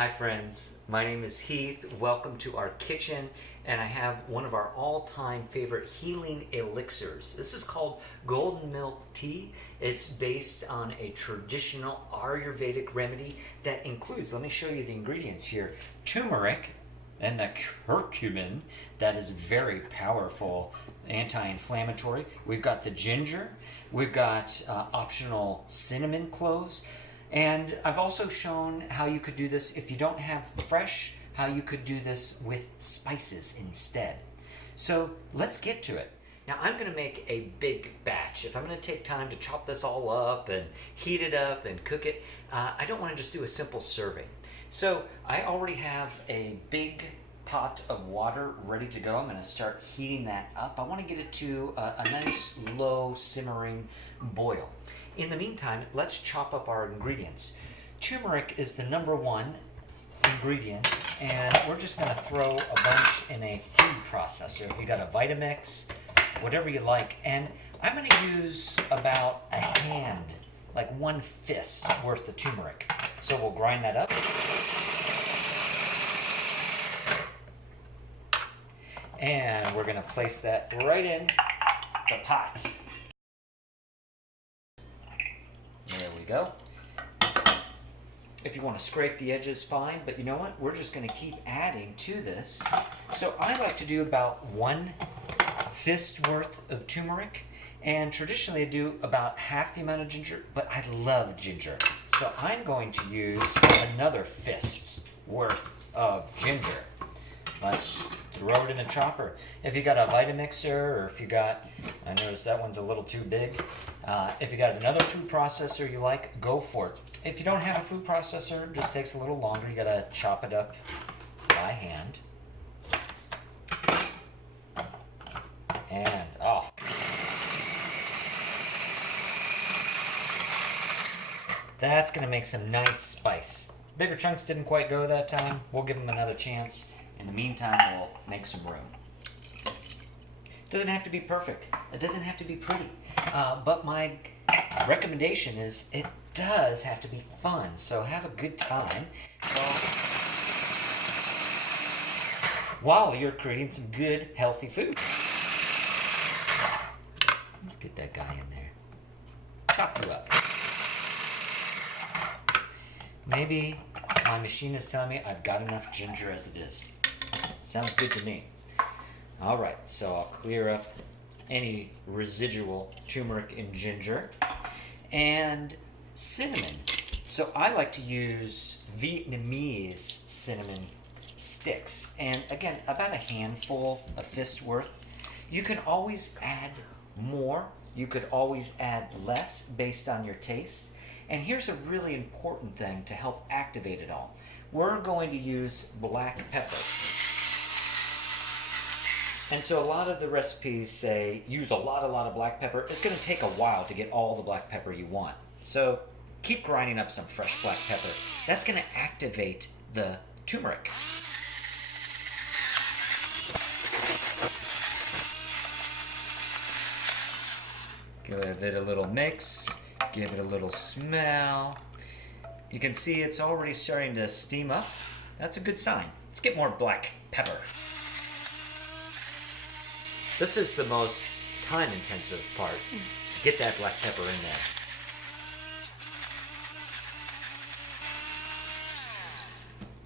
Hi friends, my name is Heath. Welcome to our kitchen, and I have one of our all-time favorite healing elixirs. This is called golden milk tea. It's based on a traditional Ayurvedic remedy that includes, let me show you the ingredients here, turmeric and the curcumin that is very powerful anti-inflammatory. We've got the ginger, we've got optional cinnamon cloves. And I've also shown how you could do this if you don't have fresh, how you could do this with spices instead. So let's get to it. Now I'm going to make a big batch. If I'm going to take time to chop this all up and heat it up and cook it, I don't want to just do a simple serving. So I already have a big pot of water ready to go. I'm going to start heating that up. I want to get it to a nice low simmering boil. In the meantime, let's chop up our ingredients. Turmeric is the #1 ingredient, and we're just going to throw a bunch in a food processor. If you got a Vitamix, whatever you like. And I'm going to use about a hand, like one fist worth of turmeric. So we'll grind that up. And we're going to place that right in the pot. There we go. If you want to scrape the edges, fine, but you know what? We're just going to keep adding to this. So I like to do about one fist worth of turmeric, and traditionally I do about half the amount of ginger, but I love ginger. So I'm going to use another fist worth of ginger. Let's throw it in the chopper. If you got a Vitamixer, or if you got, I noticed that one's a little too big. If you got another food processor you like, go for it. If you don't have a food processor, it just takes a little longer. You gotta chop it up by hand. And, oh. That's gonna make some nice spice. Bigger chunks didn't quite go that time. We'll give them another chance. In the meantime, we'll make some room. It doesn't have to be perfect. It doesn't have to be pretty. But my recommendation is it does have to be fun. So have a good time while you're creating some good, healthy food. Let's get that guy in there. Chop you up. Maybe my machine is telling me I've got enough ginger as it is. Sounds good to me. All right, so I'll clear up any residual turmeric and ginger. And cinnamon. So I like to use Vietnamese cinnamon sticks. And again, about a handful, a fist worth. You can always add more. You could always add less based on your taste. And here's a really important thing to help activate it all. We're going to use black pepper. And so a lot of the recipes say use a lot of black pepper. It's going to take a while to get all the black pepper you want. So keep grinding up some fresh black pepper. That's going to activate the turmeric. Give it a little mix. Give it a little smell. You can see it's already starting to steam up. That's a good sign. Let's get more black pepper. This is the most time-intensive part. Get that black pepper in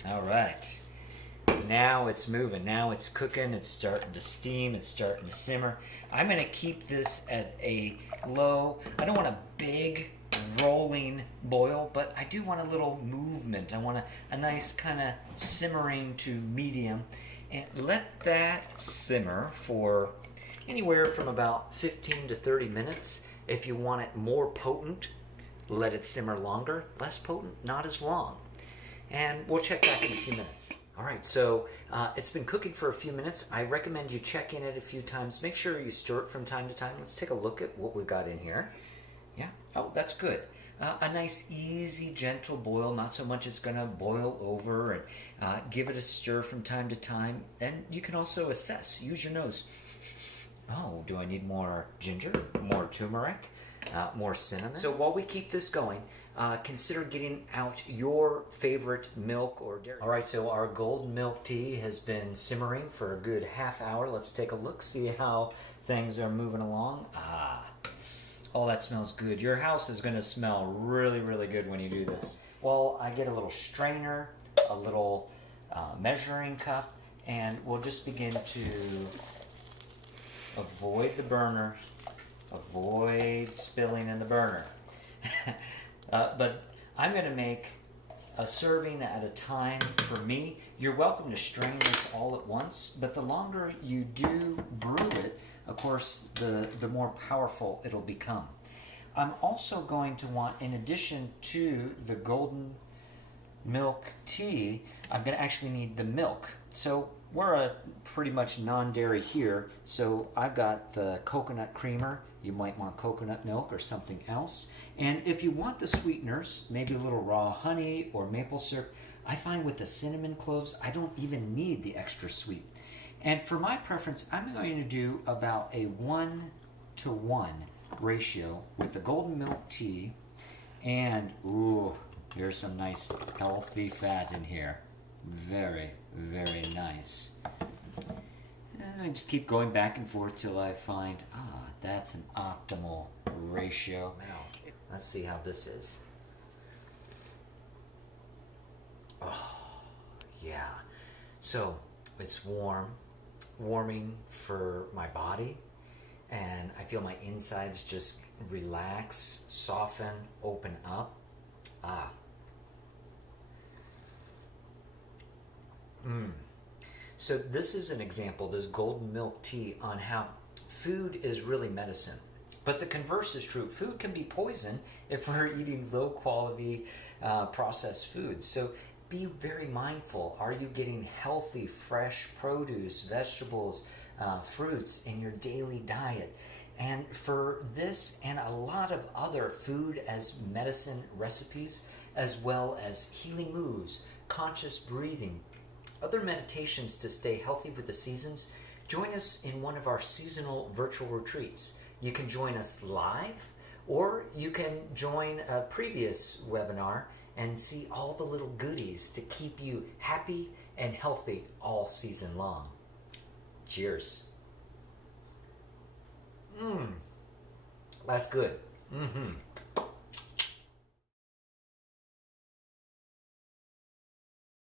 there. All right. Now it's moving. Now it's cooking. It's starting to steam. It's starting to simmer. I'm going to keep this at a low. I don't want a big rolling boil, but I do want a little movement. I want a nice kind of simmering to medium. And let that simmer for anywhere from about 15 to 30 minutes. If you want it more potent, let it simmer longer. Less potent, not as long. And we'll check back in a few minutes. All right, so it's been cooking for a few minutes. I recommend you check in it a few times. Make sure you stir it from time to time. Let's take a look at what we've got in here. Yeah, oh, that's good. A nice, easy, gentle boil. Not so much it's going to boil over. And give it a stir from time to time. And you can also assess. Use your nose. Oh, do I need more ginger? More turmeric? more cinnamon. So while we keep this going, consider getting out your favorite milk or dairy. All right, so our golden milk tea has been simmering for a good half hour. Let's take a look, see how things are moving along. Oh, that smells good. Your house is going to smell really, really good when you do this. Well, I get a little strainer, a little measuring cup, and we'll just begin to avoid the burner, avoid spilling in the burner. But I'm going to make a serving at a time for me. You're welcome to strain this all at once, but the longer you do brew it, of course, the more powerful it'll become. I'm also going to want, in addition to the golden milk tea, I'm going to actually need the milk. So we're a pretty much non-dairy here, so I've got the coconut creamer. You might want coconut milk or something else. And if you want the sweeteners, maybe a little raw honey or maple syrup, I find with the cinnamon cloves, I don't even need the extra sweet. And for my preference, I'm going to do about a 1-to-1 ratio with the golden milk tea. And, ooh, there's some nice healthy fat in here. Very, very nice. And I just keep going back and forth till I find, that's an optimal ratio. Now, let's see how this is. Oh, yeah. So, it's warming for my body, and I feel my insides just relax, soften, open up. So this is an example, this golden milk tea, on how food is really medicine. But the converse is true. Food can be poison if we're eating low quality processed foods. So be very mindful. Are you getting healthy, fresh produce, vegetables, fruits in your daily diet? And for this and a lot of other food as medicine recipes, as well as healing moves, conscious breathing, other meditations to stay healthy with the seasons, join us in one of our seasonal virtual retreats. You can join us live, or you can join a previous webinar and see all the little goodies to keep you happy and healthy all season long. Cheers. That's good.